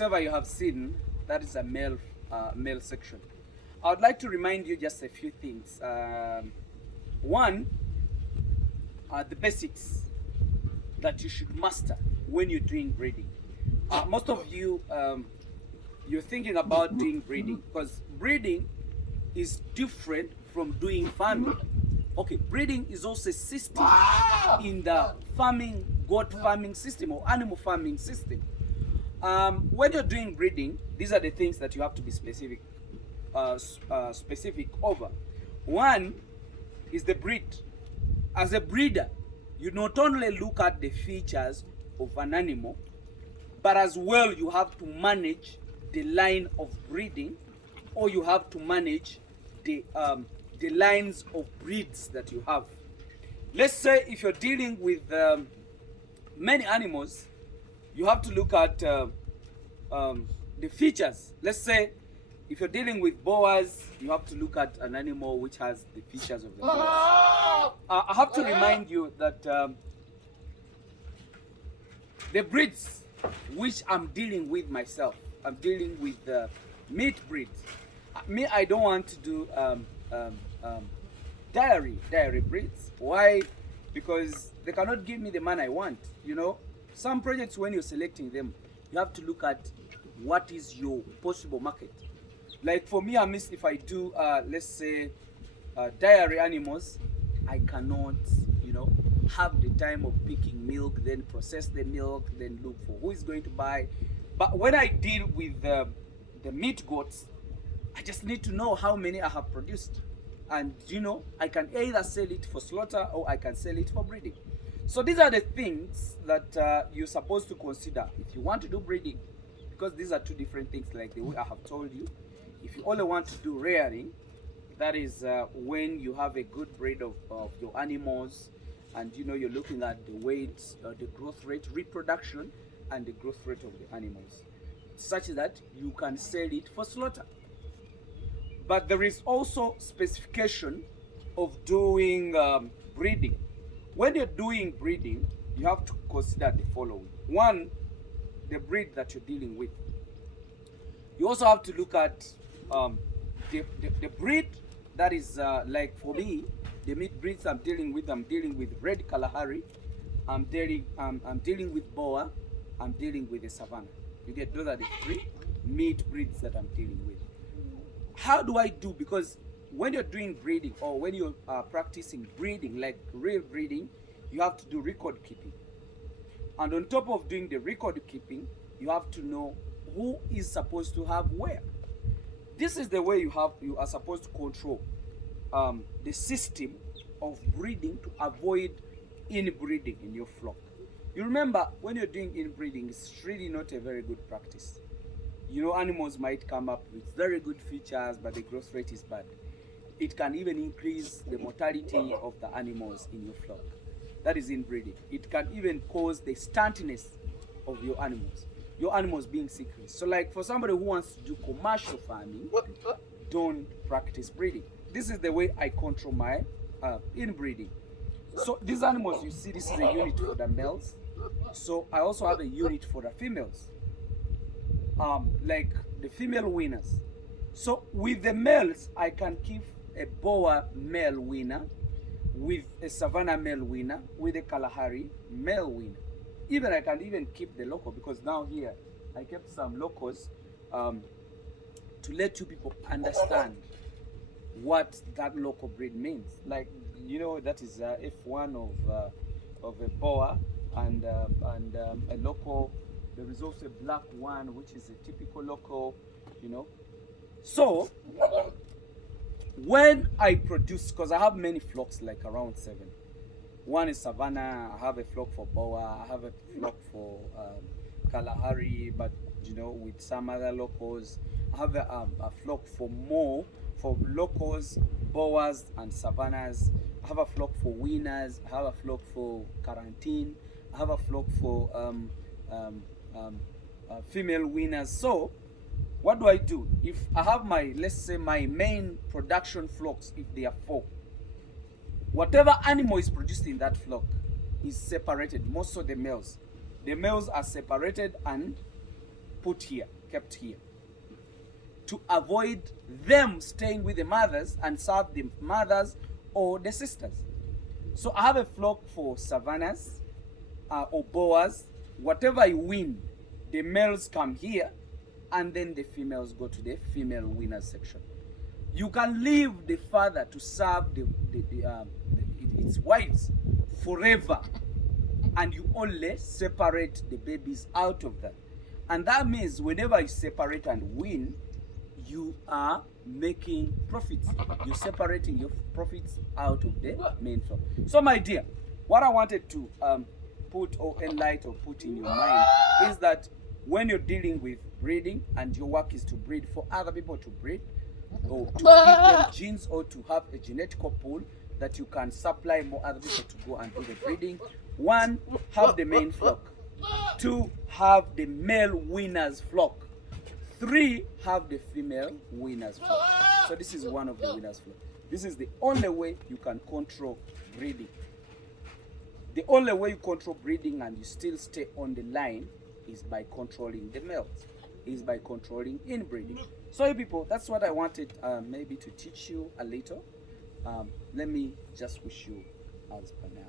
whatever you have seen, that is a male section. I would like to remind you just a few things. One, the basics that you should master when you're doing breeding. Most of you, you're thinking about doing breeding because breeding is different from doing farming. Okay, breeding is also a system in the farming, goat farming system or animal farming system. When you're doing breeding, these are the things that you have to be specific over. One is the breed. As a breeder, you not only look at the features of an animal, but as well you have to manage the line of breeding, or you have to manage the lines of breeds that you have. Let's say if you're dealing with many animals, you have to look at the features. Let's say if you're dealing with boas, you have to look at an animal which has the features of the boa. I have to remind you that the breeds which I'm dealing with myself, I'm dealing with meat breeds. Me, I don't want to do dairy breeds. Why? Because they cannot give me the man I want. You know, some projects, when you're selecting them, you have to look at what is your possible market. Like for me, hamiisi, if I do let's say dairy animals, I cannot, you know, have the time of picking milk, then process the milk, then look for who is going to buy. But when I deal with the meat goats, I just need to know how many I have produced. And you know, I can either sell it for slaughter or I can sell it for breeding. So these are the things that you're supposed to consider if you want to do breeding, because these are two different things, like the way I have told you. If you only want to do rearing, that is when you have a good breed of your animals, and you know, you're looking at the weight, the growth rate, reproduction, and the growth rate of the animals, such that you can sell it for slaughter. But there is also specification of doing breeding. When you're doing breeding, you have to consider the following. One, the breed that you're dealing with. You also have to look at the breed that is like for me, the meat breeds I'm dealing with red Kalahari, I'm dealing with boa, I'm dealing with the savannah. You get, those are the three meat breeds that I'm dealing with. How do I do? Because when you're doing breeding, or when you're practicing breeding, like real breeding, you have to do record keeping. And on top of doing the record keeping, you have to know who is supposed to have where. This is the way you are supposed to control the system of breeding to avoid inbreeding in your flock. You remember, when you're doing inbreeding, it's really not a very good practice. You know, animals might come up with very good features, but the growth rate is bad. It can even increase the mortality of the animals in your flock. That is inbreeding. It can even cause the stuntiness of your animals being sickly. So like for somebody who wants to do commercial farming, don't practice breeding. This is the way I control my inbreeding. So these animals, you see, this is a unit for the males. So I also have a unit for the females. Like the female winners. So with the males, I can keep a boa male winner, with a savannah male winner, with a Kalahari male winner. Even I can even keep the local, because now here I kept some locals to let you people understand what that local breed means. Like, you know, that is F1 of a boa and a local. There is also a black one, which is a typical local, you know. So when I produce, because I have many flocks, like around 7. One is savannah, I have a flock for boa, I have a flock for Kalahari, but you know, with some other locals. I have a flock for locals, boas and savannas. I have a flock for winners, I have a flock for quarantine, I have a flock for female winners. So what do I do? If I have my, let's say, my main production flocks, if they are 4, whatever animal is produced in that flock is separated. Most of the males are separated, and put here, kept here, to avoid them staying with the mothers and serve the mothers or the sisters. So I have a flock for savannas or boas. Whatever I win, the males come here, and then the females go to the female winners section. You can leave the father to serve its wives forever, and you only separate the babies out of that. And that means whenever you separate and win, you are making profits. You're separating your profits out of the main flock. So my dear, what I wanted to put or enlighten or put in your mind is that when you're dealing with breeding and your work is to breed for other people to breed, or to give them genes, or to have a genetical pool that you can supply more other people to go and do the breeding. 1, have the main flock. 2, have the male winners flock. 3, have the female winners flock. So this is one of the winners flock. This is the only way you can control breeding. The only way you control breeding and you still stay on the line is by controlling the males, is by controlling inbreeding. So you people, that's what I wanted maybe to teach you a little. Let me just wish you as per now.